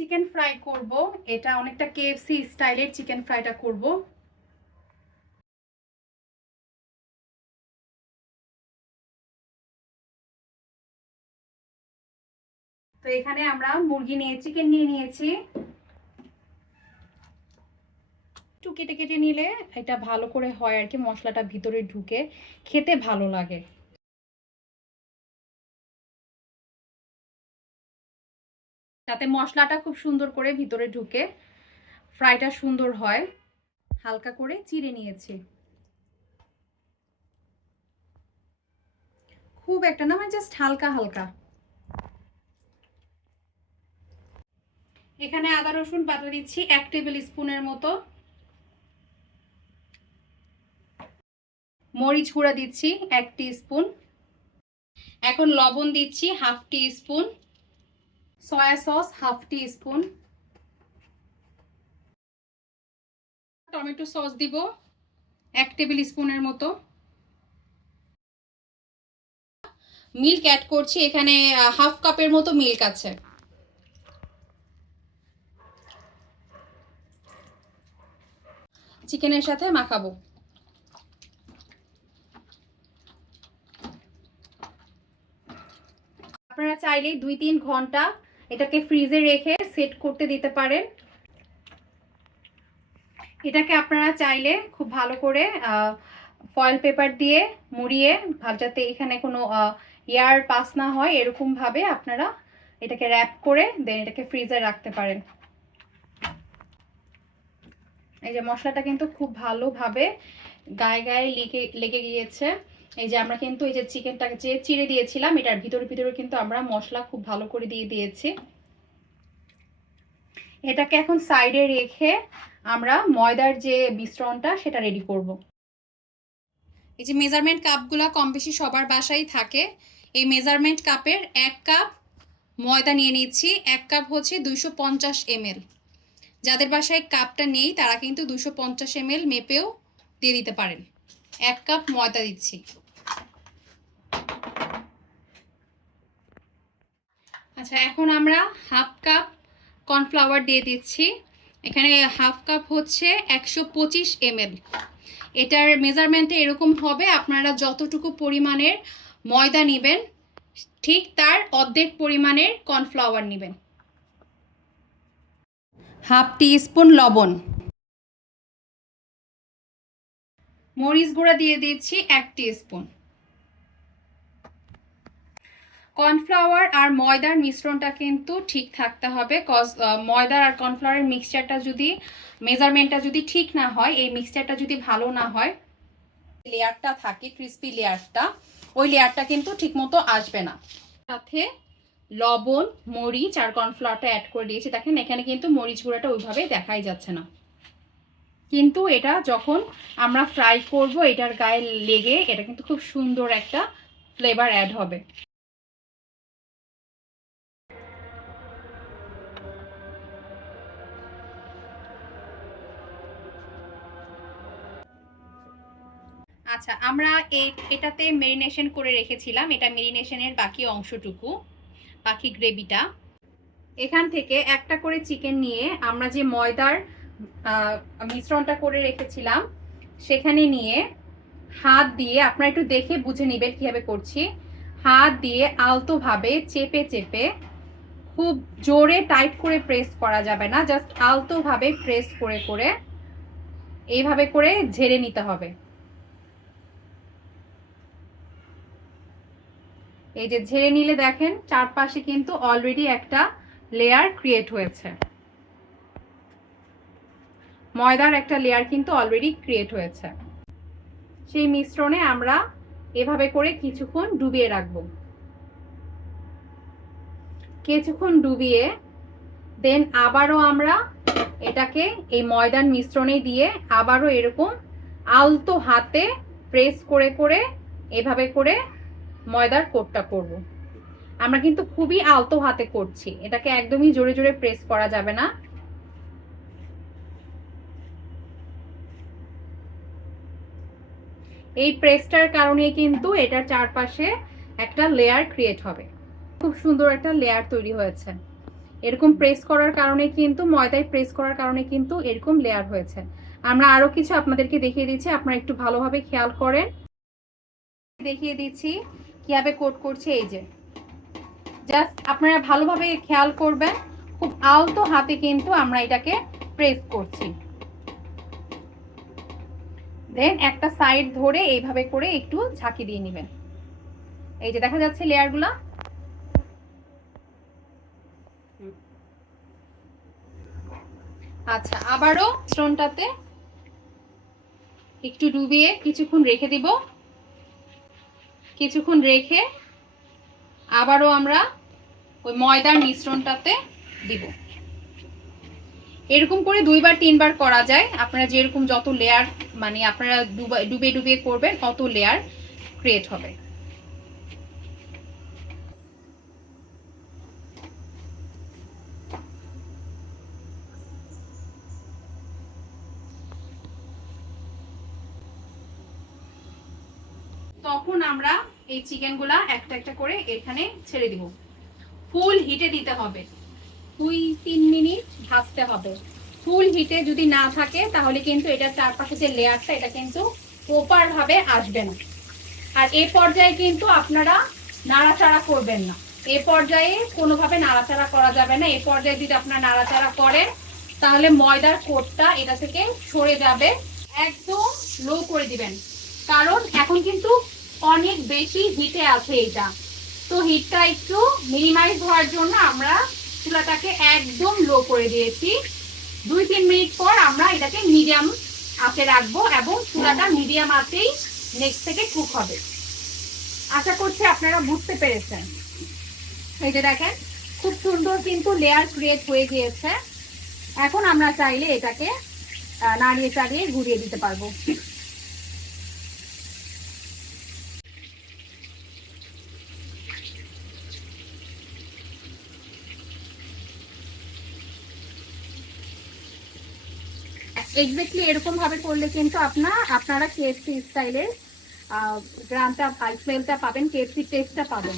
Chicken fry করব। এটা অনেকটা কেএফসি স্টাইলের চিকেন ফ্রাইটা করব। তো এখানে আমরা চিকেন নিয়ে নিয়েছি। একটু কেটে কেটে নিলে এটা ভালো করে হয় আর কি, মশলাটা ভিতরে ঢুকে খেতে ভালো লাগে। তাতে মশলাটা খুব সুন্দর করে ভিতরে ঢুকে ফ্রাইটা সুন্দর হয়। হালকা করে চিড়ে নিয়েছি, খুব একটা না, মানে জাস্ট হালকা হালকা। এখানে আদা রসুন বাটা দিচ্ছি 1 টেবিল স্পুনের মতো। মরিচ গুঁড়া দিচ্ছি 1 টিস্পুন। এখন লবণ দিচ্ছি 1/2 teaspoon. Soya sauce 1/2 teaspoon. Tomato sauce দিব 1 টেবিল স্পুনের মতো। মিল্ক অ্যাড করছি, এখানে 1/2 কাপের মতো মিল্ক আছে। চিকেনের সাথে মাখাবো। আপনারা চাইলে 2-3 ঘন্টা এটাকে ফ্রিজে রেখে সেট করতে দিতে পারেন। এটাকে আপনারা চাইলে খুব ভালো করে ফয়েল পেপার দিয়ে মুড়িয়ে, যাতে এখানে কোনো এয়ার পাস না হয়, এরকম ভাবে আপনারা এটাকে র্যাপ করে দেন এটাকে ফ্রিজে রাখতে পারেন। এই যে মশলাটা কিন্তু খুব ভালোভাবে গায়ে গায়ে লেগে গিয়েছে। এই যে আমরা কিন্তু এই যে চিকেনটাকে যে চিড়ে দিয়েছিলাম, এটার ভিতরে ভিতরে কিন্তু আমরা মশলা খুব ভালো করে দিয়ে দিয়েছি। এটাকে এখন সাইডে রেখে আমরা ময়দার যে মিশ্রণটা সেটা রেডি করব। এই যে মেজারমেন্ট কাপগুলো কম বেশি সবার বাসায় থাকে। এই মেজারমেন্ট কাপের 1 কাপ ময়দা নিয়ে নিচ্ছি। 1 কাপ হচ্ছে 250 ml। যাদের বাসায় কাপটা নেই তারা কিন্তু 250 ml মেপেও দিয়ে দিতে পারেন। 1 কাপ ময়দা দিচ্ছি। আচ্ছা, এখন আমরা 1/2 কাপ কর্নফ্লাওয়ার দিয়ে দিচ্ছি। এখানে 1/2 কাপ হচ্ছে 125 ml। এটার মেজারমেন্টে এরকম হবে, আপনারা যতটুকু পরিমাণের ময়দা নেবেন ঠিক তার অর্ধেক পরিমাণের কর্নফ্লাওয়ার নেবেন। 1/2 টিস্পুন লবণ। মরিচ গুঁড়া দিয়ে দিচ্ছি 1 টিস্পুন। কর্নফ্লাওয়ার আর ময়দার মিশ্রণটা কিন্তু ঠিক থাকতে হবে, কজ ময়দার আর কর্নফ্লাওয়ারের মিক্সচারটা যদি মেজারমেন্টটা যদি ঠিক না হয়, এই মিক্সচারটা যদি ভালো না হয়, লেয়ারটা থাকে ক্রিস্পি লেয়ারটা, ওই লেয়ারটা কিন্তু ঠিকমতো আসবে না। সাথে লবণ, মরিচ আর কর্নফ্লাওয়ারটা অ্যাড করে দিয়েছি। দেখেন এখানে কিন্তু মরিচ গুঁড়াটা ওইভাবে দেখাই যাচ্ছে না, কিন্তু এটা যখন আমরা ফ্রাই করব এটার গায়ে লেগে এটা কিন্তু খুব সুন্দর একটা ফ্লেভার অ্যাড হবে। আচ্ছা, আমরা এটাতে মেরিনেশন করে রেখেছিলাম, এটা মেরিনেশনের বাকি অংশটুকু, বাকি গ্রেভিটা। এখান থেকে একটা করে চিকেন নিয়ে আমরা যে ময়দার মিশ্রণটা করে রেখেছিলাম সেখানে নিয়ে হাত দিয়ে, আপনারা একটু দেখে বুঝে নেবেন কীভাবে করছি, হাত দিয়ে আলতোভাবে চেপে চেপে, খুব জোরে টাইট করে প্রেস করা যাবে না, জাস্ট আলতোভাবে প্রেস করে করে এইভাবে করে ঝেড়ে নিতে হবে। এই যে ঝেড়ে নিলে দেখেন চারপাশে কিন্তু অলরেডি একটা লেয়ার ক্রিয়েট হয়েছে, ময়দার একটা লেয়ার কিন্তু অলরেডি ক্রিয়েট হয়েছে। সেই মিশ্রণে আমরা এভাবে করে কিছুক্ষণ ডুবিয়ে রাখবো। কিছুক্ষণ ডুবিয়ে দেন আবারও আমরা এটাকে এই ময়দার মিশ্রণে দিয়ে আবারও এরকম আলতো হাতে প্রেস করে করে এভাবে করে ময়দার কোটটা করব। আমরা কিন্তু খুবই আলতো হাতে করছি, এটাকে একদমই জোরে জোরে প্রেস করা যাবে না। এই প্রেসটার কারণে কিন্তু এটার চারপাশে একটা লেয়ার ক্রিয়েট হবে, খুব সুন্দর একটা লেয়ার তৈরি হয়েছে। এরকম প্রেস করার কারণে কিন্তু, ময়দায় প্রেস করার কারণে কিন্তু এরকম লেয়ার হয়েছে। আমরা আরো কিছু আপনাদেরকে দেখিয়ে দিচ্ছি, আপনারা একটু ভালোভাবে খেয়াল করেন। দেখিয়ে দিচ্ছি কিভাবে কোট করছি। এই যে জাস্ট আপনারা ভালোভাবে খেয়াল করবেন, খুব আলতো হাতে কিন্তু আমরা এটাকে প্রেস করছি। দেন একটা সাইড ধরে এইভাবে করে একটু ঝাঁকি দিয়ে নেবেন। এই যে দেখা যাচ্ছে লেয়ারগুলো। আচ্ছা, আবারও মিশ্রণটাতে একটু ডুবিয়ে কিছুক্ষণ রেখে দিব। কিছুক্ষণ রেখে আবারও আমরা ওই ময়দার মিশ্রণটাতে দিব। এরকম করে 2-3 বার করা যায়। আপনারা যেরকম যত লেয়ার মানে আপনারা ডুবে ডুবে করবেন তত লেয়ার ক্রিয়েট হবে। তখন আমরা এই চিকেনগুলা একটা একটা করে এখানে ছেড়ে দিব। ফুল হিটে দিতে হবে, 2-3 মিনিট ভাজতে হবে। ফুল হিটে যদি না থাকে তাহলে কিন্তু এটা চারপাশে যে লেয়ারটা এটা কিন্তু প্রপার ভাবে আসবে না। আর এই পর্যায়ে কিন্তু আপনারা নাড়াচাড়া করবেন না। এই পর্যায়ে কোনোভাবে নাড়াচাড়া করা যাবে না। এই পর্যায়ে যদি আপনারা নাড়াচাড়া করেন তাহলে ময়দার কোটটা এটা থেকে সরে যাবে। একদম লো করে দিবেন, কারণ এখন কিন্তু অনেক বেশি হিটে আছে এটা। তো হিটটা একটু মিনিমাইজ হওয়ার জন্য আমরা চুলাটাকে একদম লো করে দিয়েছি। 2-3 মিনিট পর আমরা এটাকে মিডিয়াম আঁচে রাখবো এবং চুলাটা মিডিয়াম আঁচেই নেক্সট থেকে কুক হবে। আশা করছি আপনারা বুঝতে পেরেছেন। এই যে দেখেন খুব সুন্দর কিন্তু লেয়ার ক্রিয়েট হয়ে গিয়েছে। এখন আমরা চাইলে এটাকে নাড়িয়ে চাড়িয়ে ঘুরিয়ে দিতে পারবো। এক্স্যাক্টলি এরকম ভাবে করলে কিন্তু আপনারা কেএফসি স্টাইলের গ্রামটা স্মেলটা পাবেন, কেএফসি টেস্টটা পাবেন।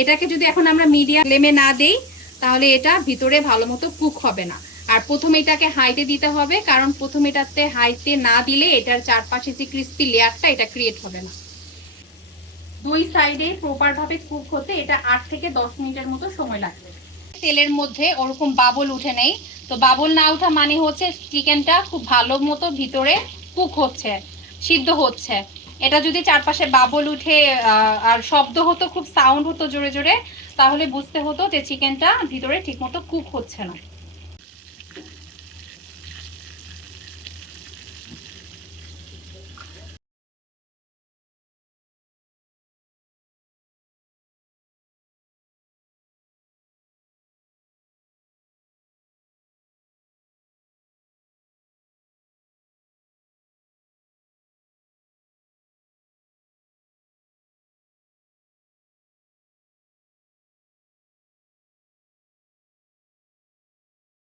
এটাকে যদি এখন আমরা মিডিয়াম ফ্লেমে না দেই তাহলে এটা ভিতরে ভালো মতো কুক হবে না। আর প্রথমে এটাকে হাইতে দিতে হবে, কারণ প্রথমে এটাতে হাইতে না দিলে এটার চারপাশে যে ক্রিস্পি লেয়ারটা এটা ক্রিয়েট হবে না। দুই সাইডে প্রপার ভাবে কুক হতে এটা 8 থেকে 10 মিনিটের মতো সময় লাগবে। তেলের মধ্যে ওরকম বাবল উঠে নেই, তো বাবল না ওঠা মানে হচ্ছে চিকেনটা খুব ভালো মতো ভিতরে কুক হচ্ছে, সিদ্ধ হচ্ছে। এটা যদি চারপাশে বাবল উঠে আর শব্দ হতো, খুব সাউন্ড হতো জোরে জোরে, তাহলে বুঝতে হতো যে চিকেনটা ভিতরে ঠিকমতো কুক হচ্ছে না।